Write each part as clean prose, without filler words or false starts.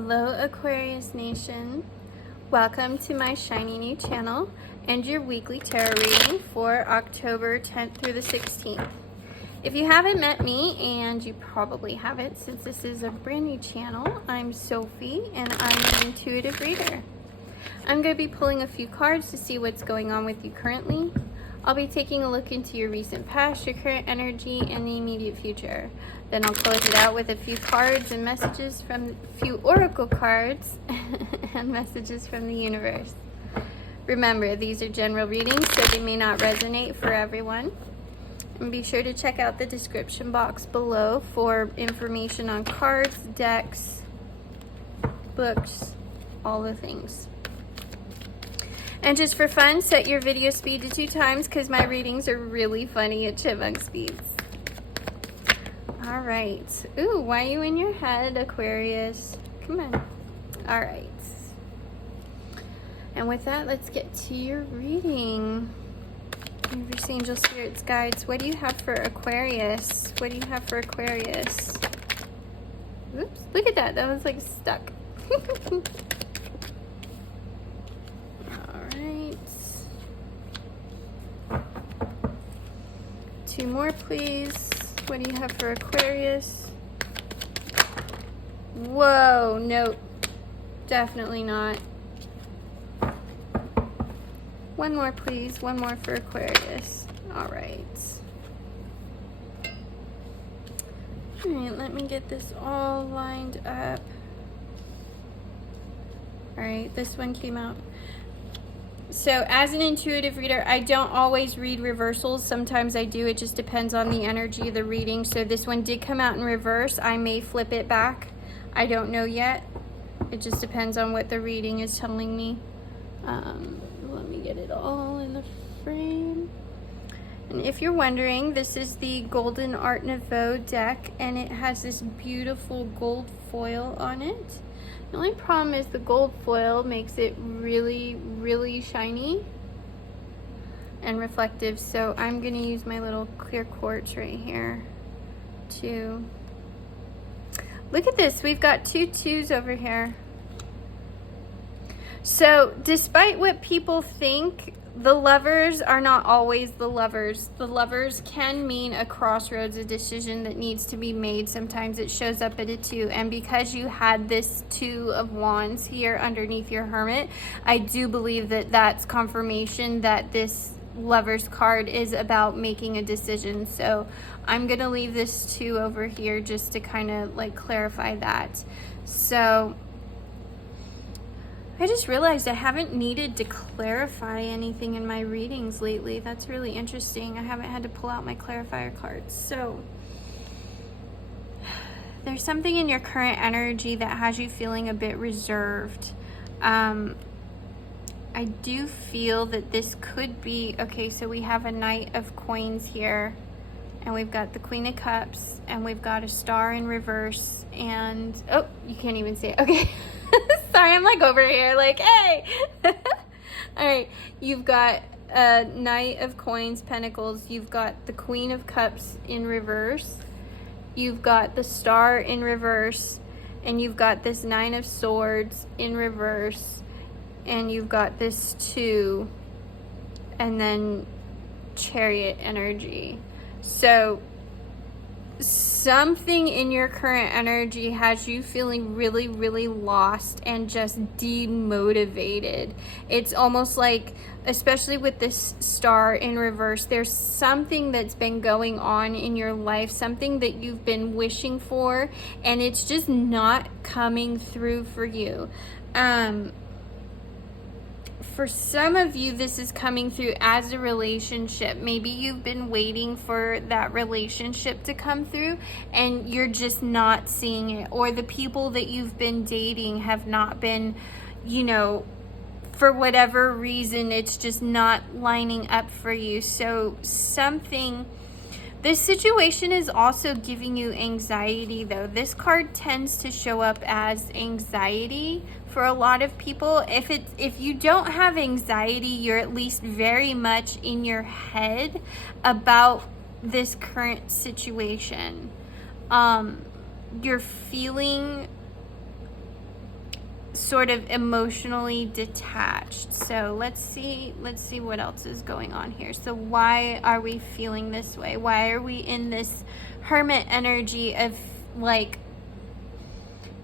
Hello Aquarius Nation, welcome to my shiny new channel and your weekly tarot reading for October 10th through the 16th. If you haven't met me, and you probably haven't since this is a brand new channel, I'm Sophie and I'm an intuitive reader. I'm going to be pulling a few cards to see what's going on with you currently. I'll be taking a look into your recent past, your current energy, and the immediate future. Then I'll close it out with a few cards and messages from a few oracle cards and messages from the universe. Remember, these are general readings, so they may not resonate for everyone. And be sure to check out the description box below for information on cards, decks, books, all the things. And just for fun, set your video speed to 2 times because my readings are really funny at chipmunk speeds. All right. Ooh, why are you in your head, Aquarius? Come on. All right. And with that, let's get to your reading. Universe, angel, spirits, guides. What do you have for Aquarius? What do you have for Aquarius? Oops, look at that. That was like stuck. Two more, please. What do you have for Aquarius? Whoa, no, definitely not. One more, please. One more for Aquarius. All right. All right, let me get this all lined up. All right, this one came out. So as an intuitive reader, I don't always read reversals. Sometimes I do. It just depends on the energy of the reading. So this one did come out in reverse. I may flip it back. I don't know yet. It just depends on what the reading is telling me. Let me get it all in the frame. And if you're wondering, this is the Golden Art Nouveau deck, and it has this beautiful gold foil on it. The only problem is the gold foil makes it really, really shiny and reflective. So I'm going to use my little clear quartz right here to... Look at this. We've got 2 2s over here. So despite what people think, the lovers are not always the lovers. The lovers can mean a crossroads, a decision that needs to be made. Sometimes it shows up at a 2. And because you had this 2 of wands here underneath your hermit, I do believe that that's confirmation that this lover's card is about making a decision. So I'm going to leave this 2 over here just to kind of like clarify that. So I just realized I haven't needed to clarify anything in my readings lately. That's really interesting. I haven't had to pull out my clarifier cards. So there's something in your current energy that has you feeling a bit reserved. I do feel that this could be, okay, so we have a Knight of Coins here, and we've got the Queen of Cups, and we've got a Star in reverse, and, oh, you can't even see it. Okay. Sorry, I'm like over here like, hey. All right, you've got a Knight of Coins, Pentacles. You've got the Queen of Cups in reverse. You've got the Star in reverse. And you've got this 9 of Swords in reverse. And you've got this 2. And then Chariot energy. So something in your current energy has you feeling really, really lost and just demotivated. It's almost like, especially with this Star in reverse, there's something that's been going on in your life, something that you've been wishing for, and it's just not coming through for you. For some of you, this is coming through as a relationship. Maybe you've been waiting for that relationship to come through and you're just not seeing it. Or the people that you've been dating have not been, you know, for whatever reason, it's just not lining up for you. So something... This situation is also giving you anxiety, though. This card tends to show up as anxiety for a lot of people. If you don't have anxiety, you're at least very much in your head about this current situation. You're feeling sort of emotionally detached. So let's see what else is going on here. So why are we feeling this way? Why are we in this hermit energy of like,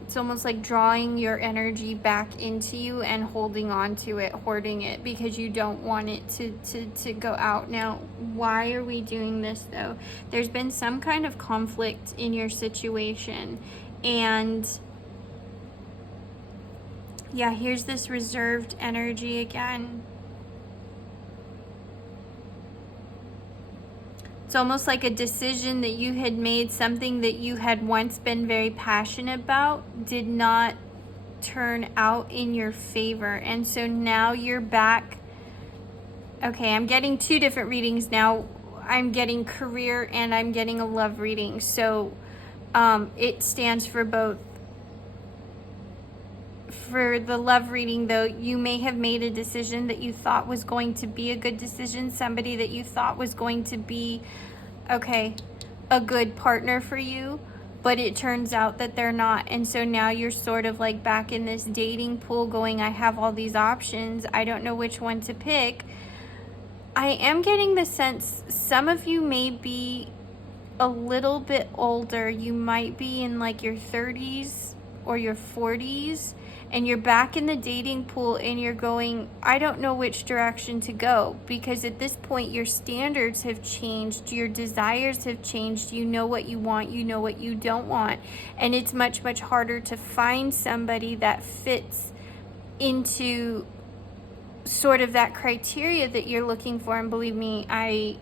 it's almost like drawing your energy back into you and holding on to it, hoarding it, because you don't want it to go out. Now, why are we doing this though? There's been some kind of conflict in your situation, and yeah, here's this reserved energy again. It's almost like a decision that you had made, something that you had once been very passionate about, did not turn out in your favor. And so now you're back. Okay, I'm getting two different readings now. I'm getting career and I'm getting a love reading. So it stands for both. For the love reading though, you may have made a decision that you thought was going to be a good decision, somebody that you thought was going to be, okay, a good partner for you, but it turns out that they're not. And so now you're sort of like back in this dating pool going, I have all these options, I don't know which one to pick. I am getting the sense some of you may be a little bit older. You might be in like your 30s or your 40s, and you're back in the dating pool and you're going, I don't know which direction to go, because at this point your standards have changed, your desires have changed, you know what you want, you know what you don't want, and it's much, much harder to find somebody that fits into sort of that criteria that you're looking for. And believe me, I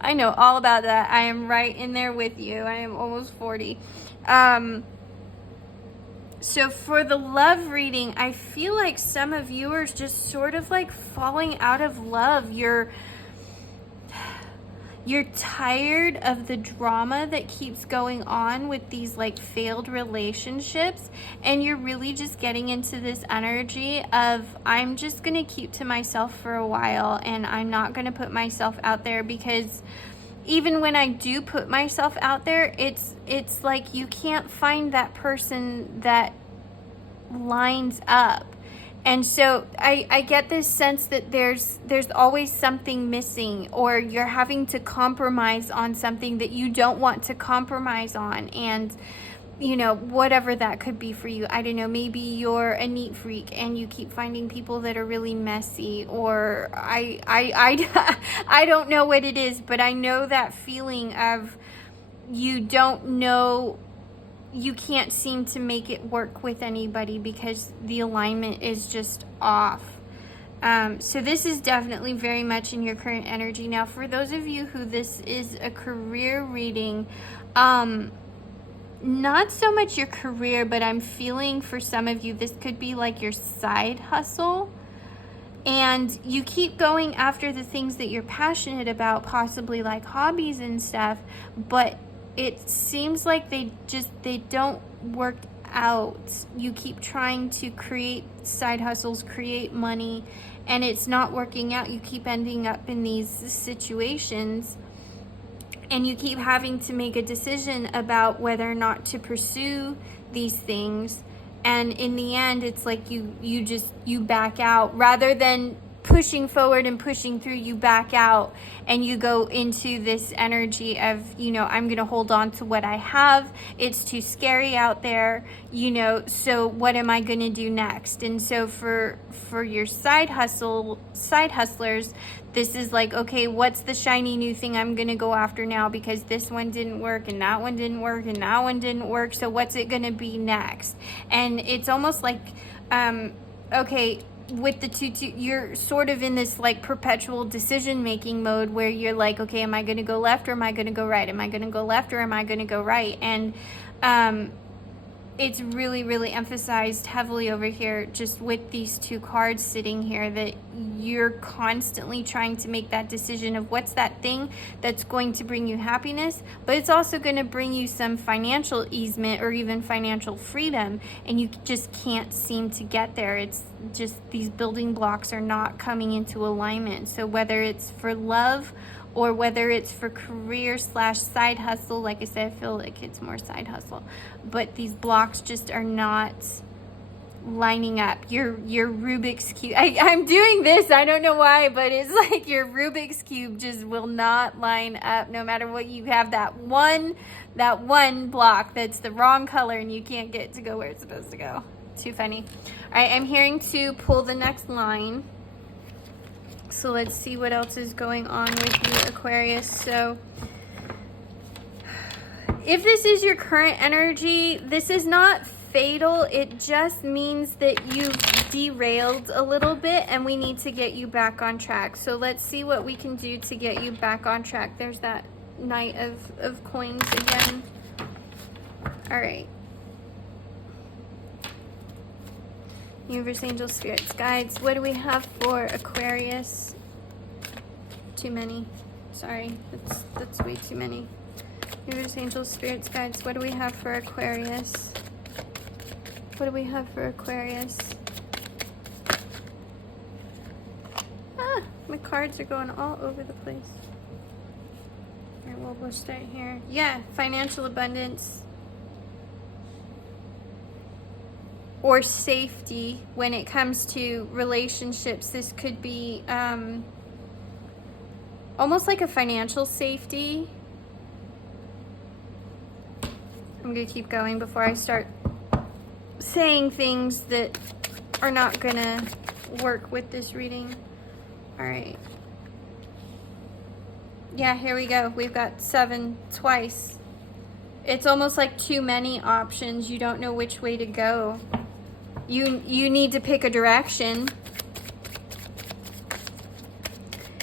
I know all about that. I am right in there with you. I am almost 40. So for the love reading, I feel like some of you are just sort of like falling out of love. You're tired of the drama that keeps going on with these like failed relationships, and you're really just getting into this energy of, I'm just going to keep to myself for a while and I'm not going to put myself out there, because even when I do put myself out there, it's like you can't find that person that lines up. And so I get this sense that there's always something missing, or you're having to compromise on something that you don't want to compromise on. And you know, whatever that could be for you. I don't know, maybe you're a neat freak and you keep finding people that are really messy, or I don't know what it is, but I know that feeling of you don't know, you can't seem to make it work with anybody because the alignment is just off. So this is definitely very much in your current energy. Now, for those of you who this is a career reading, not so much your career, but I'm feeling for some of you, this could be like your side hustle. And you keep going after the things that you're passionate about, possibly like hobbies and stuff, but it seems like they don't work out. You keep trying to create side hustles, create money, and it's not working out. You keep ending up in these situations, and you keep having to make a decision about whether or not to pursue these things. And in the end, it's like you back out rather than pushing forward and pushing through. You back out and you go into this energy of, you know, I'm going to hold on to what I have. It's too scary out there, you know, so what am I going to do next? And so for your side hustlers, this is like, okay, what's the shiny new thing I'm going to go after now? Because this one didn't work and that one didn't work and that one didn't work. So what's it going to be next? And it's almost like, okay, with the two, you're sort of in this like perpetual decision-making mode where you're like, okay, am I going to go left or am I going to go right? Am I going to go left or am I going to go right? And it's really, really emphasized heavily over here just with these two cards sitting here, that you're constantly trying to make that decision of what's that thing that's going to bring you happiness, but it's also going to bring you some financial easement or even financial freedom, and you just can't seem to get there. It's just these building blocks are not coming into alignment. So whether it's for love or whether it's for career / side hustle, like I said, I feel like it's more side hustle, but these blocks just are not lining up. Your Rubik's Cube. I'm doing this, I don't know why, but it's like your Rubik's Cube just will not line up no matter what. You have that one block that's the wrong color and you can't get it to go where it's supposed to go. Too funny. All right, I'm hearing to pull the next line. So let's see what else is going on with you, Aquarius. So if this is your current energy, this is not fatal. It just means that you've derailed a little bit and we need to get you back on track. So let's see what we can do to get you back on track. There's that Knight of Coins again. All right. Universe, angels, spirits, guides. What do we have for Aquarius? Too many. Sorry, that's way too many. Universe, angels, spirits, guides. What do we have for Aquarius? What do we have for Aquarius? Ah, my cards are going all over the place. All right, well, we'll start here. Yeah, financial abundance. Or safety when it comes to relationships. This could be almost like a financial safety. I'm going to keep going before I start saying things that are not going to work with this reading. All right. Yeah, here we go. We've got 7 twice. It's almost like too many options. You don't know which way to go. You need to pick a direction.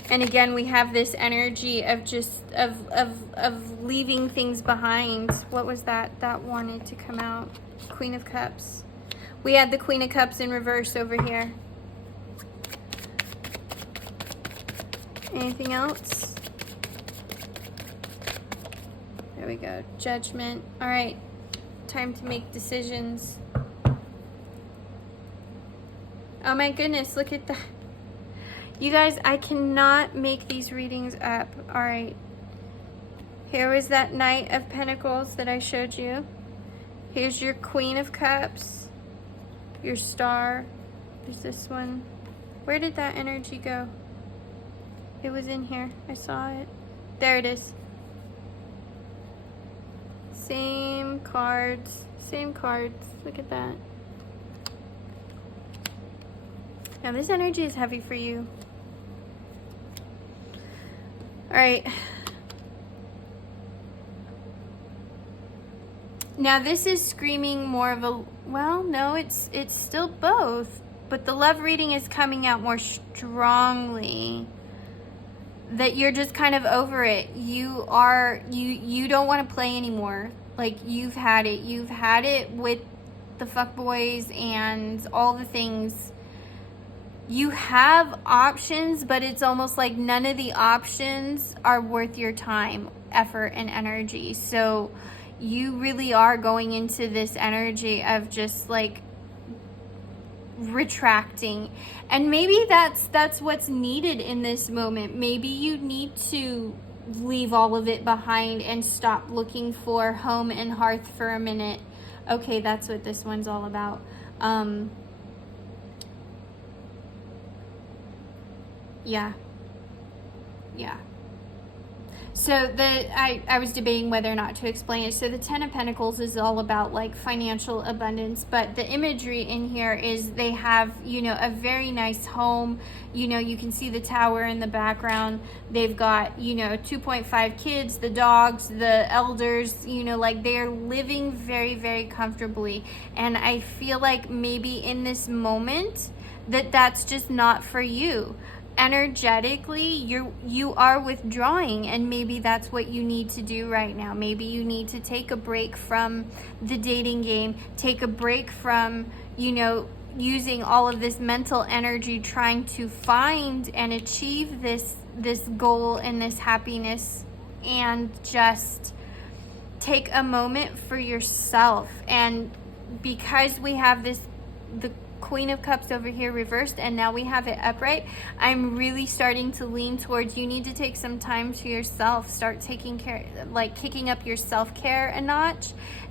And again, we have this energy of just of leaving things behind. What was that wanted to come out? Queen of Cups. We had the Queen of Cups in reverse over here. Anything else? There we go. Judgment. All right. Time to make decisions. Oh my goodness, look at that. You guys, I cannot make these readings up. All right. Here was that Knight of Pentacles that I showed you. Here's your Queen of Cups. Your Star. There's this one. Where did that energy go? It was in here. I saw it. There it is. Same cards. Same cards. Look at that. Now this energy is heavy for you. All right. Now this is screaming more of a, well, no, it's still both, but the love reading is coming out more strongly. That you're just kind of over it. You don't want to play anymore. Like, you've had it. You've had it with the fuckboys and all the things. You have options, but it's almost like none of the options are worth your time, effort, and energy. So you really are going into this energy of just like retracting. And maybe that's what's needed in this moment. Maybe you need to leave all of it behind and stop looking for home and hearth for a minute. Okay, that's what this one's all about. Yeah. So I was debating whether or not to explain it. So the Ten of Pentacles is all about like financial abundance, but the imagery in here is they have, you know, a very nice home. You know, you can see the tower in the background. They've got, you know, 2.5 kids, the dogs, the elders, you know, like they're living very, very comfortably. And I feel like maybe in this moment that's just not for you. Energetically, you are withdrawing, and maybe that's what you need to do right now. Maybe you need to take a break from the dating game, take a break from, you know, using all of this mental energy trying to find and achieve this goal and this happiness, and just take a moment for yourself. And because we have the Queen of Cups over here reversed, and now we have it upright. I'm really starting to lean towards you need to take some time to yourself, start taking care, like kicking up your self-care a notch,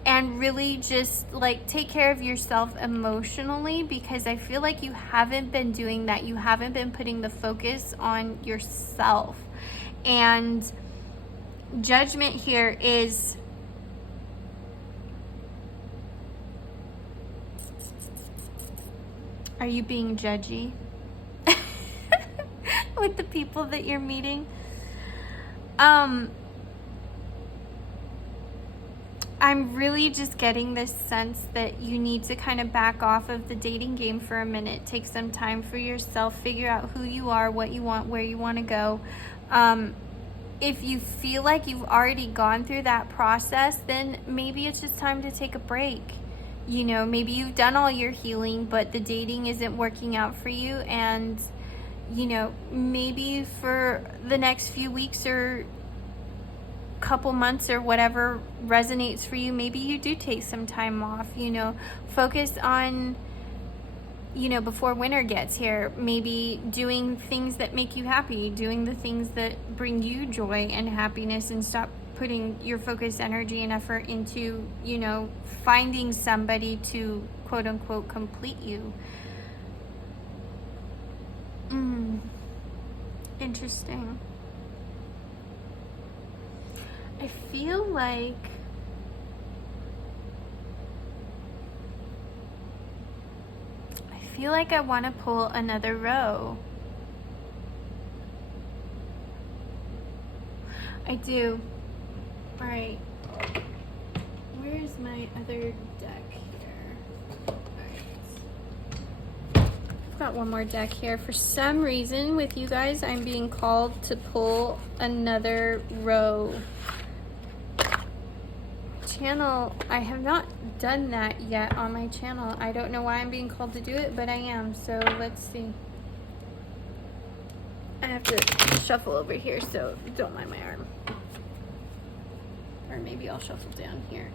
and really just like take care of yourself emotionally, because I feel like you haven't been doing that. You haven't been putting the focus on yourself. And Judgment here is are you being judgy with the people that you're meeting? I'm really just getting this sense that you need to kind of back off of the dating game for a minute. Take some time for yourself, figure out who you are, what you want, where you want to go. If you feel like you've already gone through that process, then maybe it's just time to take a break. You know, maybe you've done all your healing, but the dating isn't working out for you. And, you know, maybe for the next few weeks or couple months or whatever resonates for you, maybe you do take some time off, you know, focus on, you know, before winter gets here, maybe doing things that make you happy, doing the things that bring you joy and happiness, and stop putting your focus, energy, and effort into, you know, finding somebody to quote unquote complete you. Interesting. I feel like I want to pull another row. I do. All right. Where is my other deck here? All right. I've got one more deck here. For some reason, with you guys, I'm being called to pull another row. Channel, I have not done that yet on my channel. I don't know why I'm being called to do it, but I am. So let's see. I have to shuffle over here, so don't mind my arm. Or maybe I'll shuffle down here.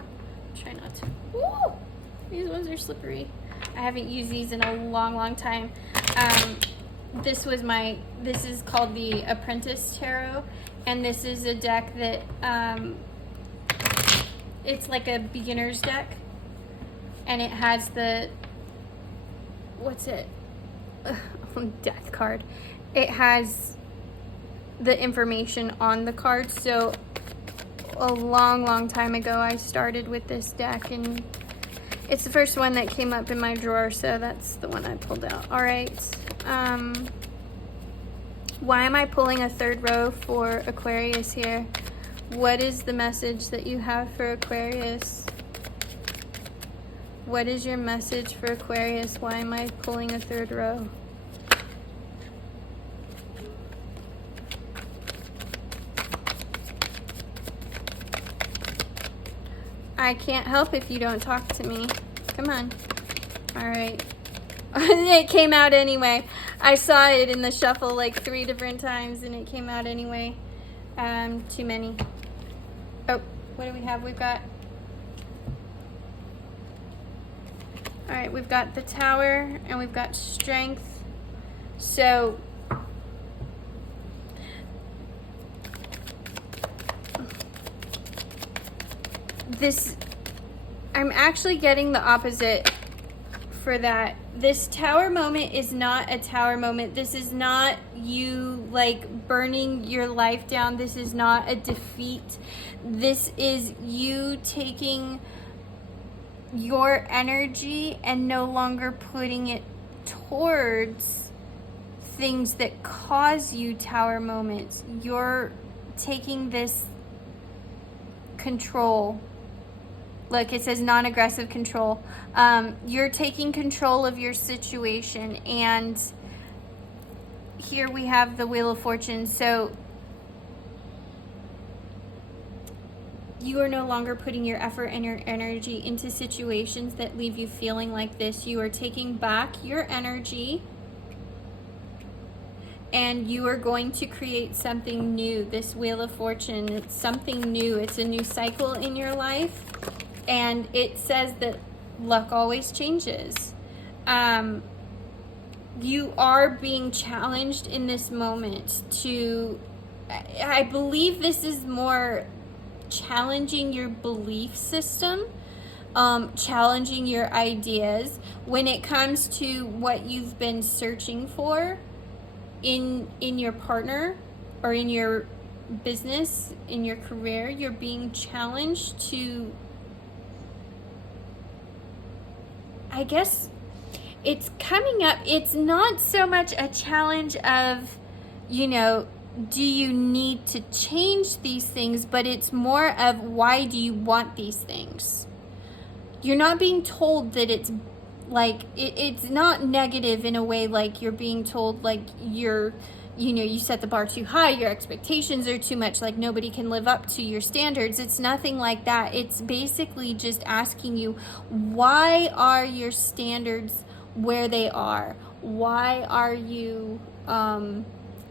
Try not to. Woo! These ones are slippery. I haven't used these in a long time. This is called the Apprentice Tarot, and this is a deck that it's like a beginner's deck, and it has the, what's it? Death card. It has the information on the card. So a long time ago, I started with this deck, and it's the first one that came up in my drawer, so that's the one I pulled out. All right. Why am I pulling a third row for Aquarius here? What is the message that you have for Aquarius? What is your message for Aquarius? Why am I pulling a third row? I can't help if you don't talk to me. Come on. All right. It came out anyway. I saw it in the shuffle like 3 different times, and it came out anyway. Too many. Oh, what do we have? We've got, all right, we've got the Tower, and we've got Strength. So this, I'm actually getting the opposite for that. This Tower moment is not a Tower moment. This is not you like burning your life down. This is not a defeat. This is you taking your energy and no longer putting it towards things that cause you Tower moments. You're taking this control. Look, it says non-aggressive control. You're taking control of your situation, and here we have the Wheel of Fortune. So you are no longer putting your effort and your energy into situations that leave you feeling like this. You are taking back your energy, and you are going to create something new. This Wheel of Fortune, it's something new. It's a new cycle in your life. And it says that luck always changes. you are being challenged in this moment to, I believe this is more challenging your belief system, challenging your ideas when it comes to what you've been searching for in your partner or in your business, in your career. You're being challenged to, I guess it's coming up, it's not so much a challenge of, you know, do you need to change these things, but it's more of, why do you want these things? You're not being told that it's like, it's not negative in a way, like you're being told like you're, you know, you set the bar too high, your expectations are too much, like nobody can live up to your standards. It's nothing like that. It's basically just asking you, why are your standards where they are? Why are you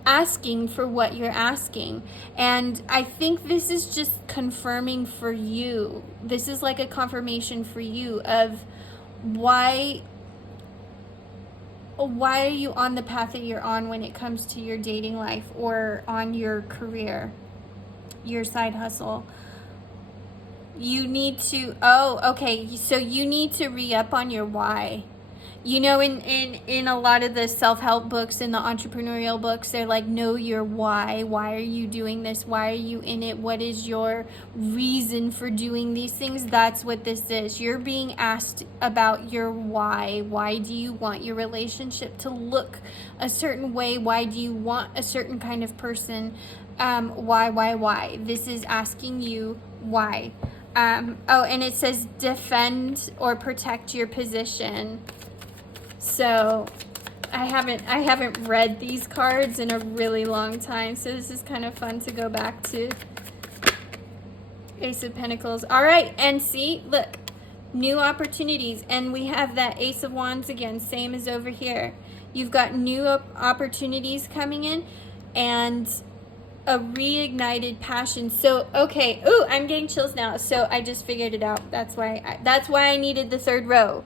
asking for what you're asking? And I think this is just confirming for you. This is like a confirmation for you of why are you on the path that you're on when it comes to your dating life or on your career, your side hustle. You need to, so you need to re-up on your why. You know, in a lot of the self-help books and the entrepreneurial books, they're like, know your why. Why are you doing this? Why are you in it? What is your reason for doing these things? That's what this is. You're being asked about your why. Why do you want your relationship to look a certain way? Why do you want a certain kind of person? Why? This is asking you why. And it says defend or protect your position. So I haven't read these cards in a really long time, so this is kind of fun to go back to. Ace of Pentacles. All right, and see, look, new opportunities, and we have that Ace of Wands again, same as over here. You've got new opportunities coming in and a reignited passion. So, okay, ooh, I'm getting chills now. So I just figured it out. That's why I needed the third row.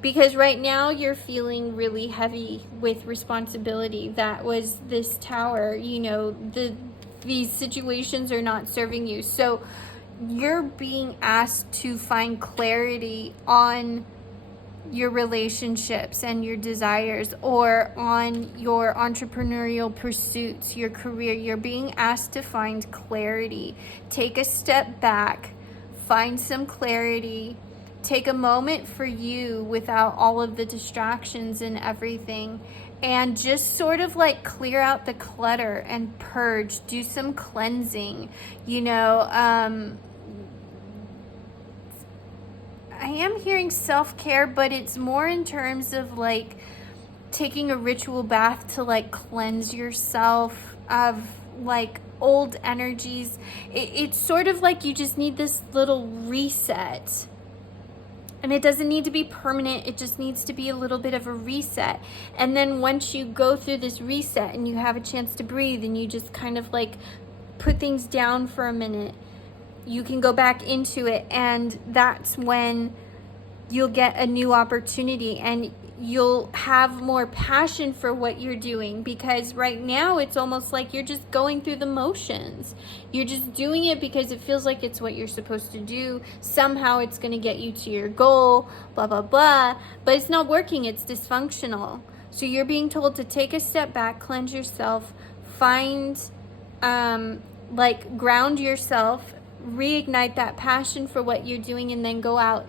Because right now you're feeling really heavy with responsibility. That was this Tower, you know, these situations are not serving you. So you're being asked to find clarity on your relationships and your desires, or on your entrepreneurial pursuits, your career. You're being asked to find clarity. Take a step back, find some clarity. Take a moment for you without all of the distractions and everything, and just sort of like clear out the clutter and purge, do some cleansing, you know. I am hearing self-care, but it's more in terms of like taking a ritual bath to like cleanse yourself of like old energies. It's sort of like you just need this little reset. And it doesn't need to be permanent. It just needs to be a little bit of a reset. And then once you go through this reset and you have a chance to breathe and you just kind of like put things down for a minute, you can go back into it. And that's when you'll get a new opportunity and you'll have more passion for what you're doing, because right now it's almost like you're just going through the motions. You're just doing it because it feels like it's what you're supposed to do. Somehow it's going to get you to your goal, blah, blah, blah. But it's not working. It's dysfunctional. So you're being told to take a step back, cleanse yourself, find, ground yourself, reignite that passion for what you're doing, and then go out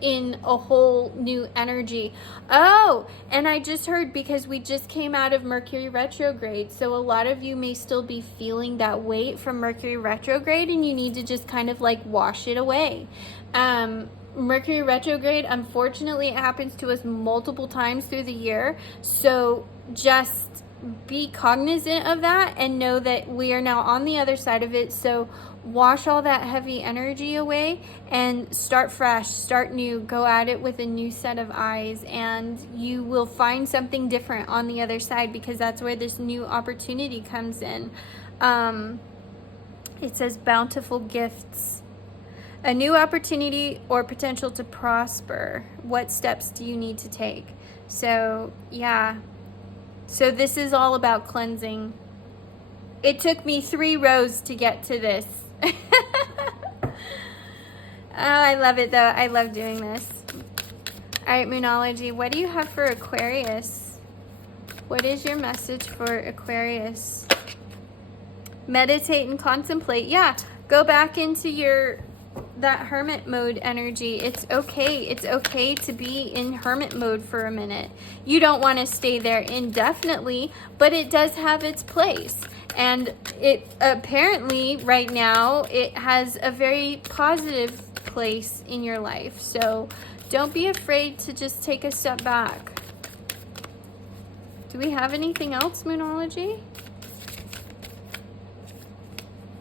in a whole new energy. Oh, and I just heard, because we just came out of Mercury retrograde, so a lot of you may still be feeling that weight from Mercury retrograde, and you need to just kind of like wash it away. Mercury retrograde, unfortunately, it happens to us multiple times through the year, so just be cognizant of that and know that we are now on the other side of it. So wash all that heavy energy away and start fresh, start new, go at it with a new set of eyes, and you will find something different on the other side, because that's where this new opportunity comes in. It says bountiful gifts, a new opportunity or potential to prosper. What steps do you need to take? So yeah, So this is all about cleansing. It took me 3 rows to get to this. Oh, I love it though. I love doing this. All right, Moonology, what do you have for Aquarius? What is your message for Aquarius? Meditate and contemplate. Yeah, go back into that hermit mode energy. It's okay. It's okay to be in hermit mode for a minute. You don't want to stay there indefinitely, but it does have its place. And it apparently right now it has a very positive place in your life. So don't be afraid to just take a step back. Do we have anything else, Moonology?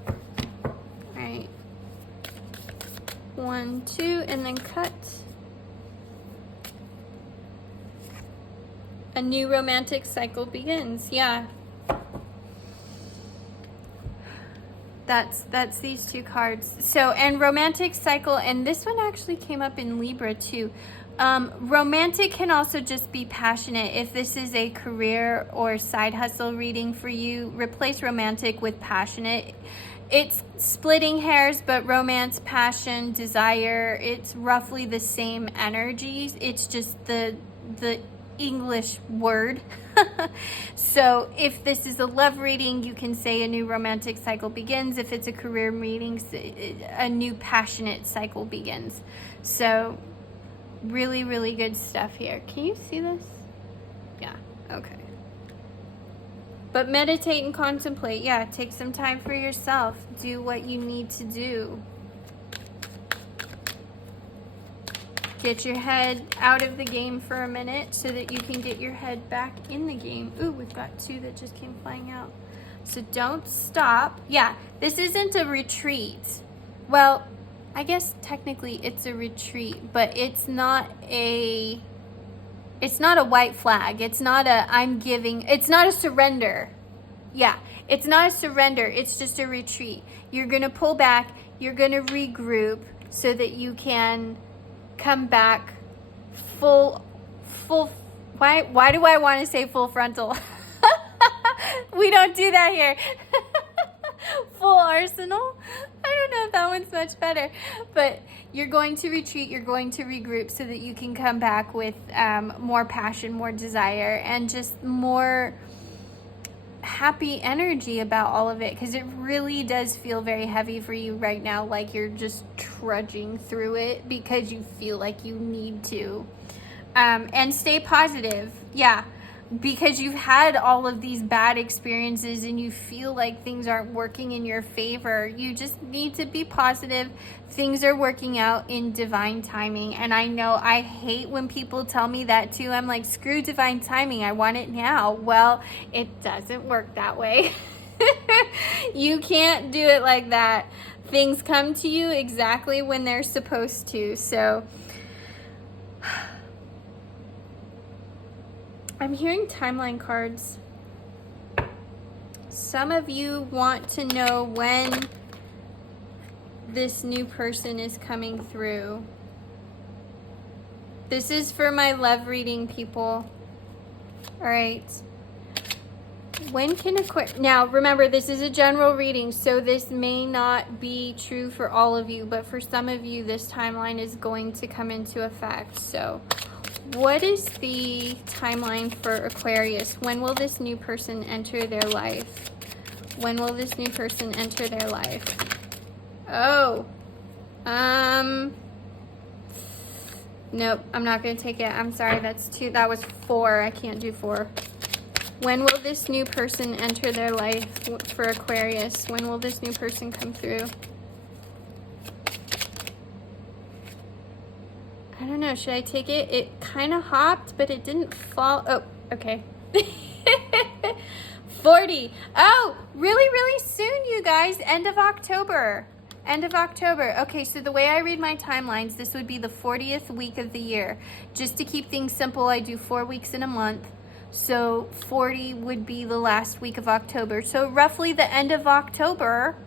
All right. 1, 2, and then cut. A new romantic cycle begins. Yeah. That's these 2 cards. So, and romantic cycle, and this one actually came up in Libra too. Romantic can also just be passionate. If this is a career or side hustle reading for you, replace romantic with passionate. It's splitting hairs, but romance, passion, desire, it's roughly the same energies. It's just the English word. So if this is a love reading, you can say a new romantic cycle begins. If it's a career reading, a new passionate cycle begins. So really, really good stuff here. Can you see this? Yeah, okay. But meditate and contemplate. Yeah, take some time for yourself. Do what you need to do. Get your head out of the game for a minute so that you can get your head back in the game. Ooh, we've got 2 that just came flying out. So don't stop. Yeah, this isn't a retreat. Well, I guess technically it's a retreat, but it's not a white flag. It's not it's not a surrender. Yeah, it's not a surrender. It's just a retreat. You're going to pull back. You're going to regroup so that you can come back full, why do I want to say full frontal? We don't do that here. Full arsenal. I don't know if that one's much better, but you're going to retreat, you're going to regroup so that you can come back with more passion, more desire, and just more happy energy about all of it, because it really does feel very heavy for you right now, like you're just trudging through it because you feel like you need to. And stay positive. Yeah, because you've had all of these bad experiences and you feel like things aren't working in your favor. You just need to be positive. Things are working out in divine timing. And I know I hate when people tell me that too. I'm like, screw divine timing. I want it now. Well, it doesn't work that way. You can't do it like that. Things come to you exactly when they're supposed to. So I'm hearing timeline cards. Some of you want to know when this new person is coming through. This is for my love reading people. All right. When can Aquarius... Now, remember, this is a general reading, so this may not be true for all of you, but for some of you, this timeline is going to come into effect. So what is the timeline for Aquarius? When will this new person enter their life? When will this new person enter their life? Oh. Nope, I'm not going to take it. I'm sorry, that's 2. That was 4. I can't do 4. When will this new person enter their life for Aquarius? When will this new person come through? I don't know. Should I take it? It kind of hopped, but it didn't fall. Oh, okay. 40. Oh, really, really soon, you guys. End of October. End of October. Okay, so the way I read my timelines, this would be the 40th week of the year. Just to keep things simple, I do 4 weeks in a month. So 40 would be the last week of October. So roughly the end of October,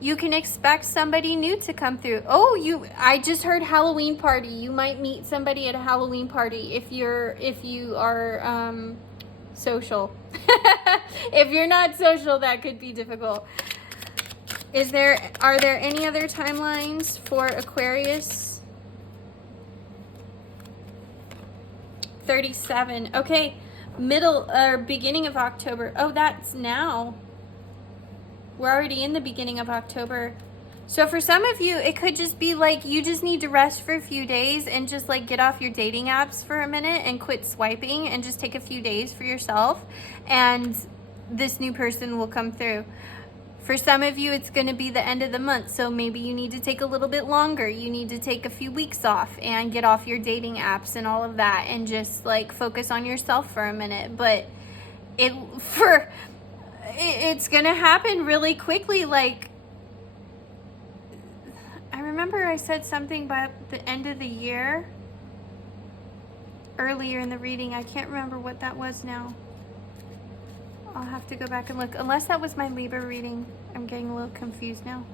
you can expect somebody new to come through. Oh, I just heard Halloween party. You might meet somebody at a Halloween party if you are social. If you're not social, that could be difficult. Are there any other timelines for Aquarius? 37. Okay, middle or beginning of October. Oh, that's now. We're already in the beginning of October. So for some of you, it could just be like you just need to rest for a few days and just like get off your dating apps for a minute and quit swiping and just take a few days for yourself, and this new person will come through. For some of you, it's going to be the end of the month, so maybe you need to take a little bit longer. You need to take a few weeks off and get off your dating apps and all of that and just like focus on yourself for a minute. But it's going to happen really quickly. Like, I remember I said something about the end of the year earlier in the reading. I can't remember what that was now. I'll have to go back and look, unless that was my Libra reading. I'm getting a little confused now.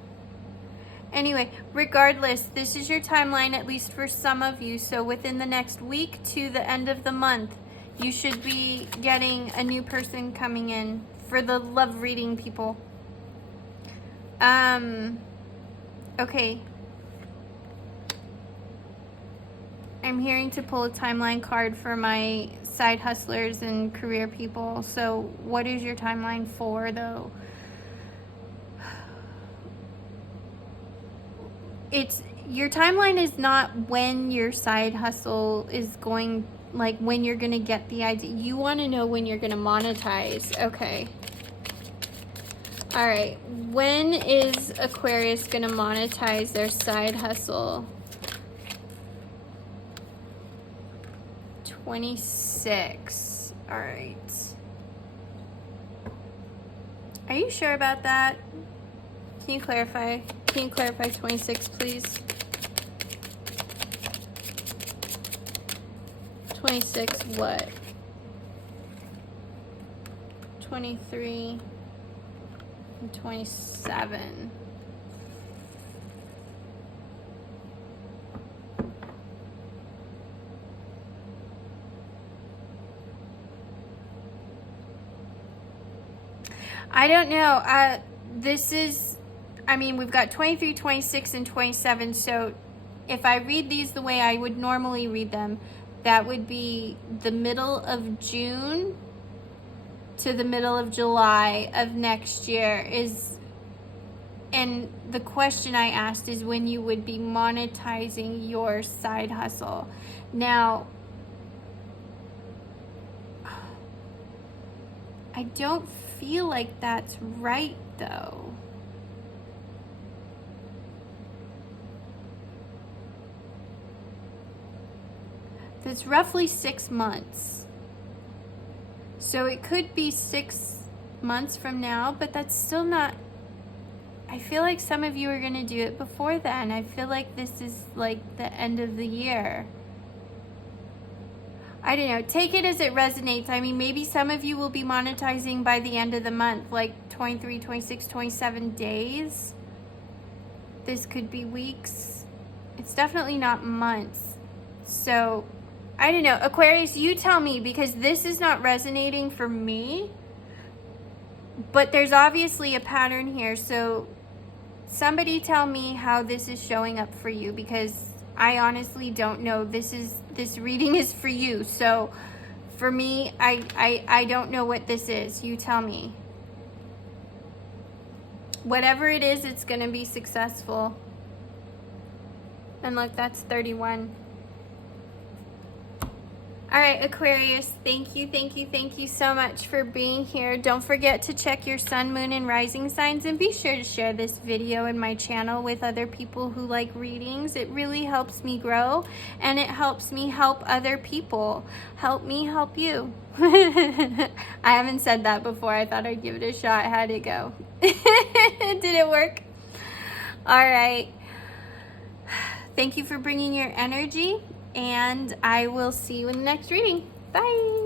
Anyway, regardless, this is your timeline, at least for some of you. So within the next week to the end of the month, you should be getting a new person coming in for the love reading people. Okay. I'm hearing to pull a timeline card for my side hustlers and career people. So what is your timeline for, though? Your timeline is not when your side hustle is going, like when you're going to get the idea. You want to know when you're going to monetize. Okay. All right. When is Aquarius going to monetize their side hustle? 26. All right. Are you sure about that? Can you clarify? Can you clarify 26, please? 26 what? 23 and 27. I don't know. This is, I mean, we've got 23, 26, and 27. So if I read these the way I would normally read them, that would be the middle of June to the middle of July of next year and the question I asked is when you would be monetizing your side hustle. Now, I don't feel like that's right, though. That's roughly 6 months. So it could be 6 months from now, but that's still not... I feel like some of you are going to do it before then. I feel like this is like the end of the year. I don't know. Take it as it resonates. I mean, maybe some of you will be monetizing by the end of the month, like 23, 26, 27 days. This could be weeks. It's definitely not months. So, I don't know. Aquarius, you tell me, because this is not resonating for me. But there's obviously a pattern here. So, somebody tell me how this is showing up for you, because I honestly don't know. This reading is for you. So for me, I don't know what this is. You tell me. Whatever it is, it's going to be successful. And look, that's 31. All right, Aquarius, thank you so much for being here. Don't forget to check your sun, moon, and rising signs, and be sure to share this video and my channel with other people who like readings. It really helps me grow, and it helps me help other people. Help me help you. I haven't said that before. I thought I'd give it a shot. How'd it go? Did it work? All right. Thank you for bringing your energy. And I will see you in the next reading. Bye.